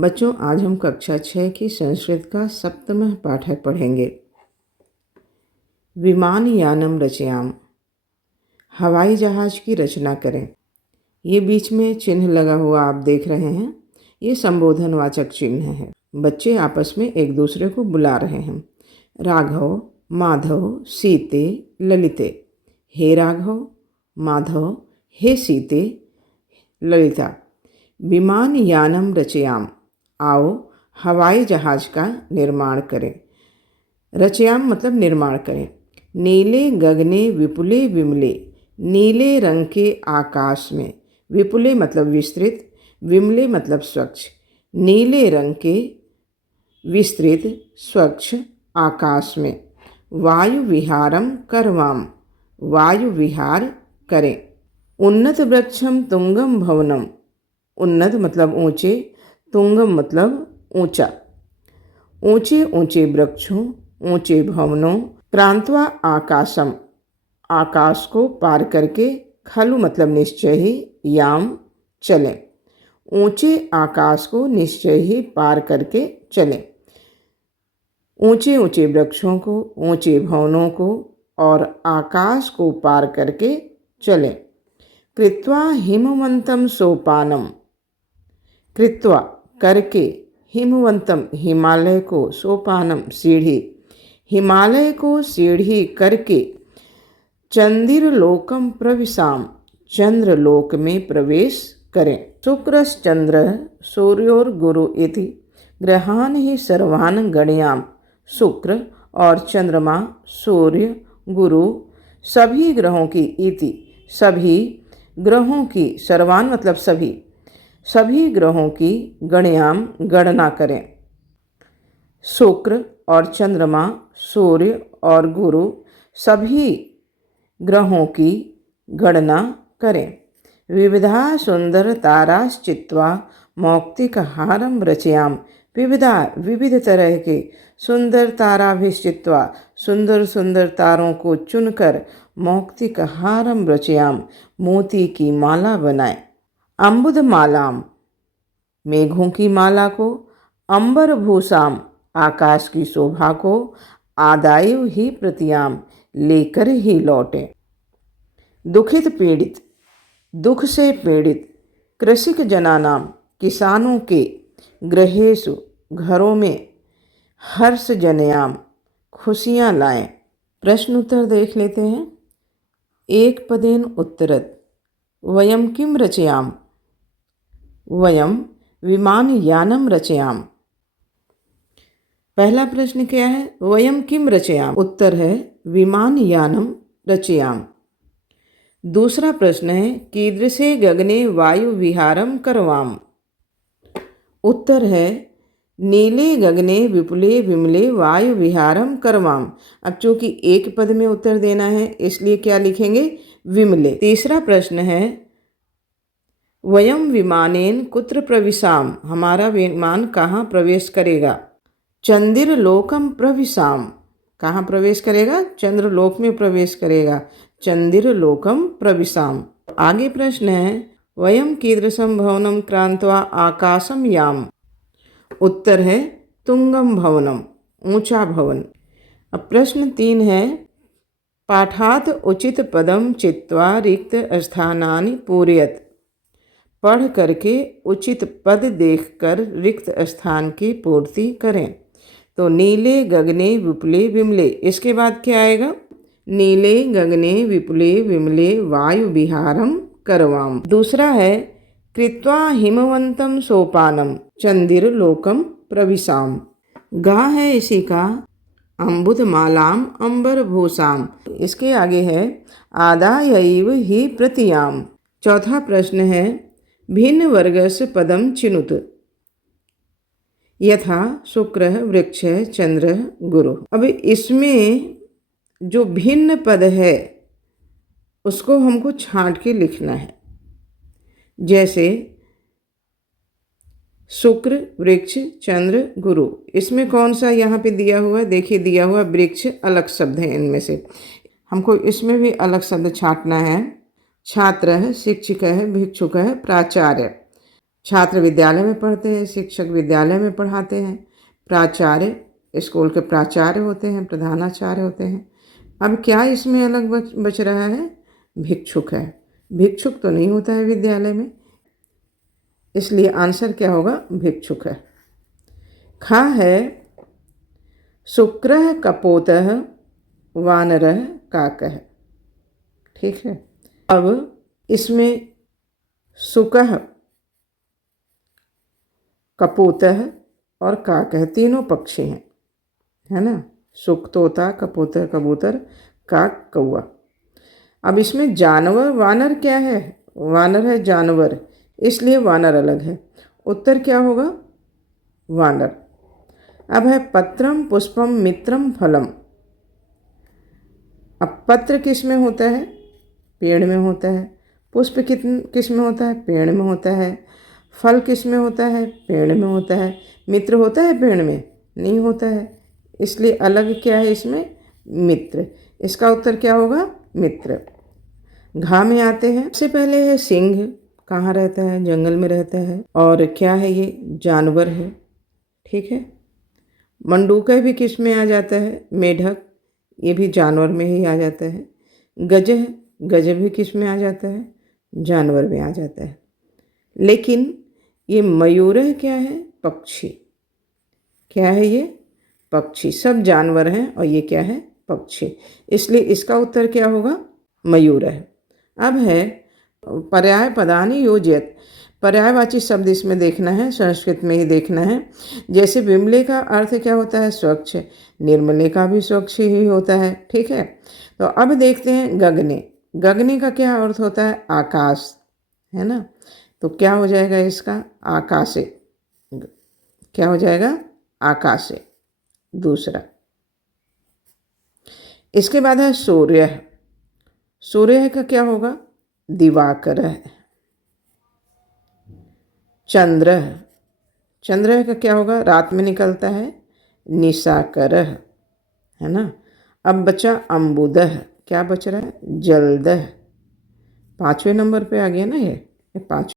बच्चों, आज हम कक्षा 6 की संस्कृत का 7वां पाठक पढ़ेंगे। विमानयानम रचयाम, हवाई जहाज की रचना करें। ये बीच में चिन्ह लगा हुआ आप देख रहे हैं, ये संबोधनवाचक चिन्ह है। बच्चे आपस में एक दूसरे को बुला रहे हैं। राघव, माधव, सीते, ललिते। हे राघव, माधव, हे सीते, ललिता। विमानयानम रचयाम, आओ हवाई जहाज का निर्माण करें। रचयाम मतलब निर्माण करें। नीले गगने विपुले विमले, नीले रंग के आकाश में। विपुले मतलब विस्तृत, विमले मतलब स्वच्छ। नीले रंग के विस्तृत स्वच्छ आकाश में। वायु विहारम करवाम, वायु विहार करें। उन्नत वृक्षम तुंगम भवनम, उन्नत मतलब ऊंचे, तुंगम मतलब ऊंचा। ऊंचे ऊंचे वृक्षों, ऊंचे भवनों। क्रांत्वा आकाशम, आकाश को पार करके। खलु मतलब निश्चय ही, याम चलें। ऊंचे आकाश को निश्चय ही पार करके चलें। ऊंचे ऊंचे वृक्षों को, ऊंचे भवनों को और आकाश को पार करके चलें। कृत्वा हिमवंतम सोपानम, कृत्वा करके, हिमवंतम हिमालय को, सोपानम सीढ़ी, हिमालय को सीढ़ी करके। चंद्रलोकम प्रविशाम, चंद्रलोक में प्रवेश करें। शुक्रश्चंद्र सूर्योर्गुरु इति ग्रहान ही सर्वान गणयाम, शुक्र और चंद्रमा, सूर्य, गुरु सभी ग्रहों की, इति सभी ग्रहों की, सर्वान मतलब सभी, सभी ग्रहों की गणयाम गणना करें। शुक्र और चंद्रमा, सूर्य और गुरु सभी ग्रहों की गणना करें। विविधा सुंदर ताराश्चित्वा मौक्तिकहारम रचयाम, विविधा विविध तरह के सुंदर ताराभिश्चित्वा, सुंदर सुंदर तारों को चुनकर मौक्तिकहारम रचयाम, मोती की माला बनाएं। अम्बुद मालाम, मेघों की माला को। अंबर भूषाम, आकाश की शोभा को। आदायु ही प्रतियाम, लेकर ही लौटें। दुखित पीड़ित, दुख से पीड़ित। कृषिक जनानाम, किसानों के। गृहेषु, घरों में। हर्ष जनयाम, खुशियाँ लाएं। प्रश्न उत्तर देख लेते हैं। एक पदेन उत्तरत, वयम किम रचयाम, वयम विमानयानम रचयाम। पहला प्रश्न क्या है? वयम किम रचयाम, उत्तर है विमानयानम रचयाम। दूसरा प्रश्न है कीदृशे गगने वायु विहारम करवाम, उत्तर है नीले गगने विपुले विमले वायु विहारम करवाम। अब चूंकि एक पद में उत्तर देना है इसलिए क्या लिखेंगे? विमले। तीसरा प्रश्न है वयम विमानेन कुत्र प्रविशाम, हमारा विमान कहाँ प्रवेश करेगा? चंद्रलोकम प्रविशाम, कहाँ प्रवेश करेगा? चंद्रलोक में प्रवेश करेगा। चंद्रलोकम प्रविशाम। आगे प्रश्न है वयम कीदृशम भवनम क्रांत्वा आकाशम याम, उत्तर है तुंगम भवनम, ऊंचा भवन। अब प्रश्न 3 है पाठात उचित पदम चित्वा रिक्त स्थानानि पूरयत, पढ़ करके उचित पद देखकर रिक्त स्थान की पूर्ति करें। तो नीले गगने विपुले विमले, इसके बाद क्या आएगा? नीले गगने विपुले विमले वायु विहारम करवाम। दूसरा है कृत्वा हिमवंतम सोपानम चंद्रलोकम प्रविशाम। गा है इसी का अम्बुद मालाम अंबर भूषाम, इसके आगे है आदायैव ही प्रतियाम। चौथा प्रश्न है भिन्न वर्गस्य पदम चिनुत, यथा शुक्र, वृक्ष, चंद्र, गुरु। अब इसमें जो भिन्न पद है उसको हमको छांट के लिखना है। जैसे शुक्र, वृक्ष, चंद्र, गुरु, इसमें कौन सा यहाँ पे दिया हुआ है? देखिए दिया हुआ वृक्ष अलग शब्द है, इनमें से हमको इसमें भी अलग शब्द छांटना है। छात्र है, शिक्षक है, भिक्षुक है, प्राचार्य। छात्र विद्यालय में पढ़ते हैं, शिक्षक विद्यालय में पढ़ाते हैं, प्राचार्य स्कूल के प्राचार्य होते हैं, प्रधानाचार्य होते हैं। अब क्या इसमें अलग बच रहा है? भिक्षुक है। भिक्षुक तो नहीं होता है विद्यालय में, इसलिए आंसर क्या होगा? भिक्षुक है। खा है शुक्रः कपोतः वानरः काकः। ठीक है। अब इसमें शुकः, कपोतः और काकः तीनों पक्षी हैं, है ना। शुक तोता, कपोतः कबूतर, काक कौआ। अब इसमें जानवर, वानर क्या है? वानर है जानवर, इसलिए वानर अलग है। उत्तर क्या होगा? वानर। अब है पत्रम पुष्पम मित्रम फलम। अब पत्र किस में होता है? पेड़ में होता है। पुष्प किस में होता है? पेड़ में होता है। फल किस में होता है? पेड़ में होता है। मित्र होता है पेड़ में? नहीं होता है, इसलिए अलग क्या है इसमें? मित्र। इसका उत्तर क्या होगा? मित्र। घा में आते हैं। सबसे पहले है सिंह। कहाँ रहता है? जंगल में रहता है। और क्या है ये? जानवर है। ठीक है। मंडूका भी किस में आ जाता है? मेढक, ये भी जानवर में ही आ जाता है। गज है, गज भी किस में आ जाता है? जानवर में आ जाता है। लेकिन ये मयूर है क्या है? पक्षी। क्या है ये? पक्षी। सब जानवर हैं और ये क्या है? पक्षी। इसलिए इसका उत्तर क्या होगा? मयूर है। अब है पर्याय पदानि योजयत। पर्यायवाची शब्द इसमें देखना है, संस्कृत में ही देखना है। जैसे विमले का अर्थ क्या होता है? स्वच्छ। निर्मले का भी स्वच्छ ही होता है। ठीक है। तो अब देखते हैं गगने। गगने का क्या अर्थ होता है? आकाश, है ना। तो क्या हो जाएगा इसका? आकाशे। क्या हो जाएगा? आकाशे। दूसरा। इसके बाद है सूर्य। सूर्य का क्या होगा? दिवाकर है। चंद्र। चंद्र का क्या होगा? रात में निकलता है, निशाकर, है ना। अब बचा अम्बुदह। क्या बच रहा है? जलदह। 5वें नंबर पे आ गया ना ये 5।